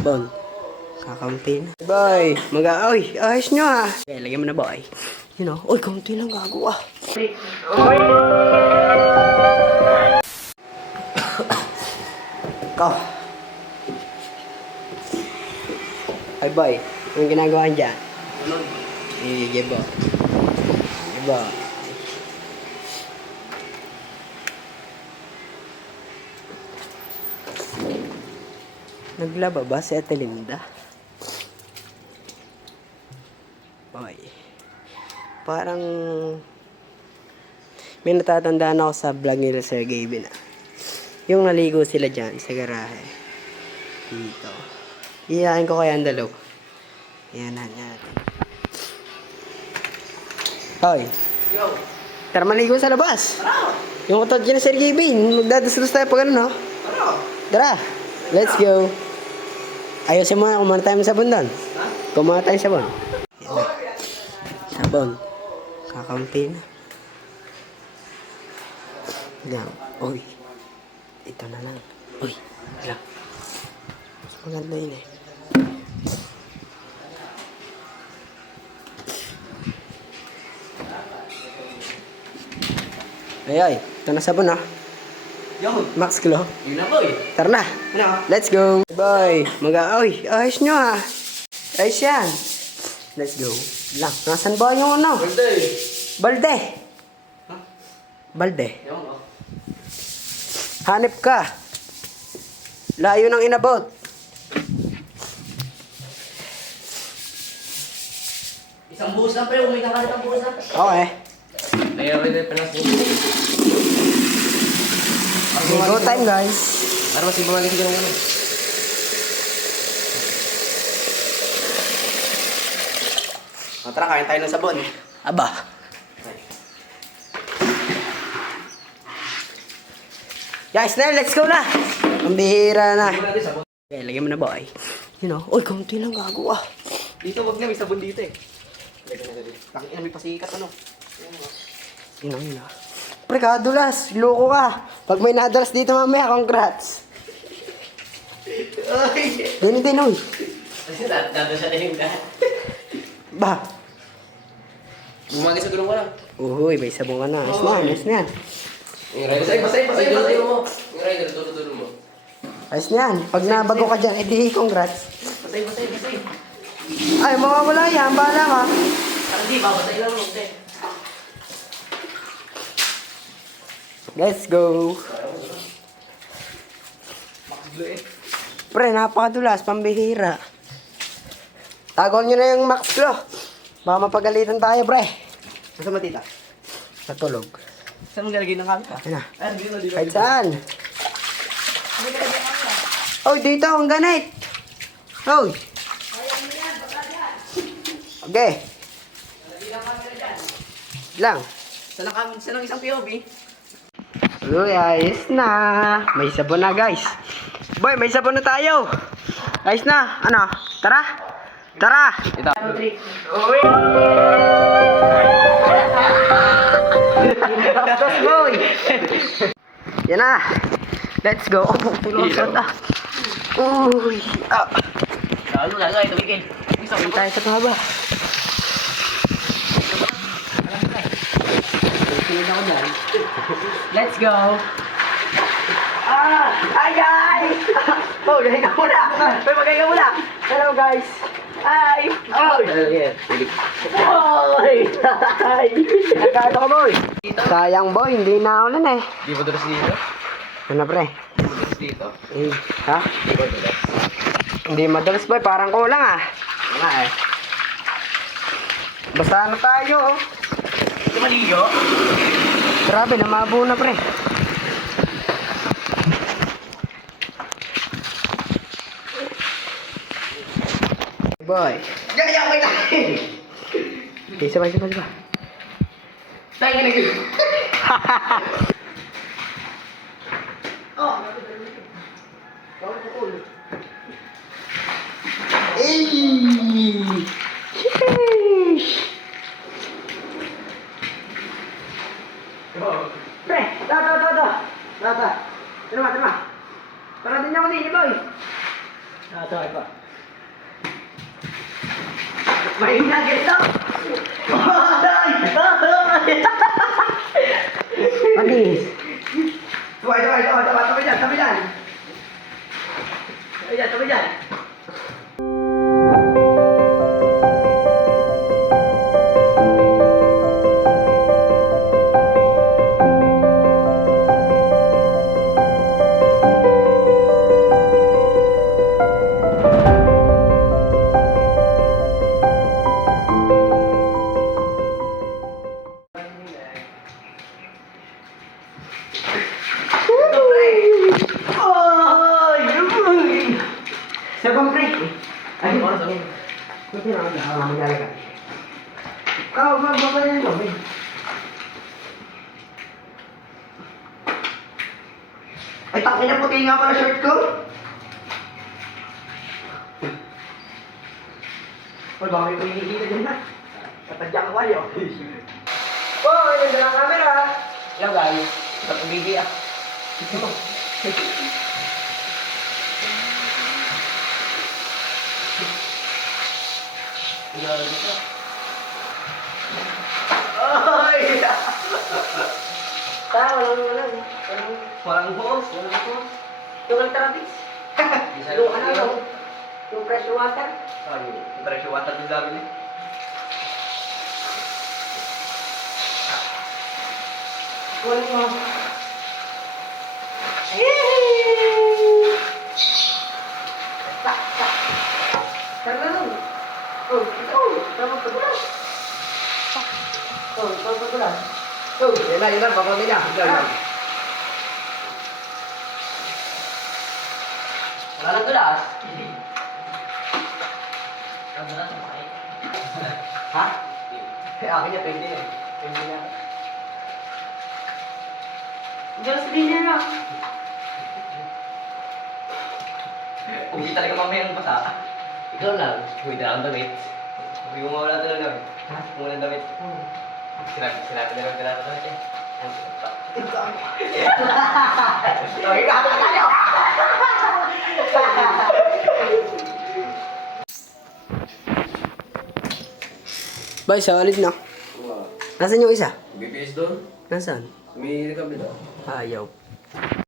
Sabon. Kakaunti na. Boy, mag-aoy. Ayos nyo ah. Okay, lagyan mo na boy. You know, oy, kaunti lang gago ah. Ikaw. Ay boy, anong ginagawa niyan dyan? Gebo. Gebo. Naglaba ba si Ate Linda? Boy. Parang may natatandaan ako sa vlog nila Sir Gaby na. Yung naligo sila dyan sa garahe. Dito. Iyain ko kaya ang dalaw. Yan natin. Hoy. Yo. Tara maligo sa labas. Tara. Yung utod dyan na Sir Gaby. Magdadasalas tayo pag ano, no? Tara. Tara. Let's go. Ayusin mo na, kumana tayo ng sabon doon. Ha? Kumana tayo ng sabon. Yan na. Sabon. Kakaunti na. Yan. Uy. Ito na lang. Uy. Wala. Mas maganda yun eh. Ay. Ito na sabon ah. Yo. Max Kilo. Yun na boy. Tara na. Ano? Let's go. Boy. Mag-aoy. Ayos nyo ah. Ayos yan. Let's go. Lang. Nasaan ba yung ano? Balde. Balde. Ha? Balde. Ewan ko. Hanip ka. Layo ng inabot. Isang buhos lang pero umay ka ka ng buhos lang. Okay. Ayaw rin pa lang buhos. Go time guys. Para mas ibang magiging ganun ganun. Tara, kain tayo ng sabon. Aba. Guys, na, let's go na. Ang bihira na. Sabon natin sabon. Okay, lagyan mo na boy. You know, oy, kaunti lang gago ah. Dito wag na may sabon dito eh. Tangina may pasikat ano. Yun ang yun ah. Pre, kadulas. Loko ka. Pag may nadalas dito mamaya, congrats. Ay. Ganun din, oy. Kasi dado siya na yung lahat. Ba? Bumagay sa gulong ko lang. Uy, may sabong ka na. Ayos na, ayos na yan. Basay mo. Yung rider, tulo mo. Ayos na yan. Pag nabago ka dyan, edi congrats. Basay. Ay, mawawala yan. Bahala ka. Hindi, babasay lang mo. Let's go. Makaglo eh. Pre, napakadulas. Pambihira. Tagol nyo na yung Max Flow. Baka mapagalitan tayo, pre. Saan matita? Natulog. Saan mo galagay ng kamera? Ayun na. Ay, dito. Kahit saan. Oy, dito ang ganit. Oy. Okay. Lang. Saan ang isang POV? Uy, ayos na. May sabon na, guys. Boy, may sabon na tayo. Ayos na. Ano? Tara. Tara. Ito. Uy. Tapos, boy. Yan na. Let's go. Oh, tulog sa ta. Uy. Ah. Lalo na nga, tumigil. Saan tayo sa baba? Let's go. Ay, guys! Oh, galing ka muna. May magaling ka muna. Hello, guys. Ay! Oh! Boy! Ay! Nagkakato ka, boy. Sayang, boy. Hindi na ulan eh. Di ba dulas dito? Ano, pre? Di ba dulas dito? Ha? Di ba dulas? Hindi madalas, boy. Parang kulang, ah. Nga eh. Basta na tayo, oh. Ito maligo? Grabe, namabo na, pre. Boy. Gaya ko na! Isa ba? Tayo na gano'n. Hey! Sheesh! Pre! Tata! Terima. Parating niyo ako din, boy! Ito. Mahina gito! Panis. Tabi dyan. Sabang break eh. Ay, oras ako. Buti na ako maglalagay. Ikaw, magbaba yan kami. Ay, takin na puti nga pala shirt ko. Uy, baka may kumikita dyan na. Tatadya ka kayo. Oh, yun na ang camera. Hello guys, ito kumiki ah. Ay! Walang. Walang hose. Yung Ultrabis. Yung ano, yung fresh water. Ay, yung presyo water din sabi niya. Kunin mo. Tara lang. Oh, ito. Tama pagbulas. Oh, tama pagbulas. Oh, Yan na, papamay na. Wala nang gulas. Ha? Eh, akin niya, 20 na eh. 20 na. Diyos din na. Kung di talaga mamaya ng basa, ikaw lang. Uy, dala akong damit. Uy, mawala talaga damit. Ha? Muna damit. Sinabi na lang dala akong damit eh. Ang sikat pa. Okay, kata tayo! Bay, solid na. Nasaan yung isa? BPS doon? Nasaan? May kabila. Ayaw.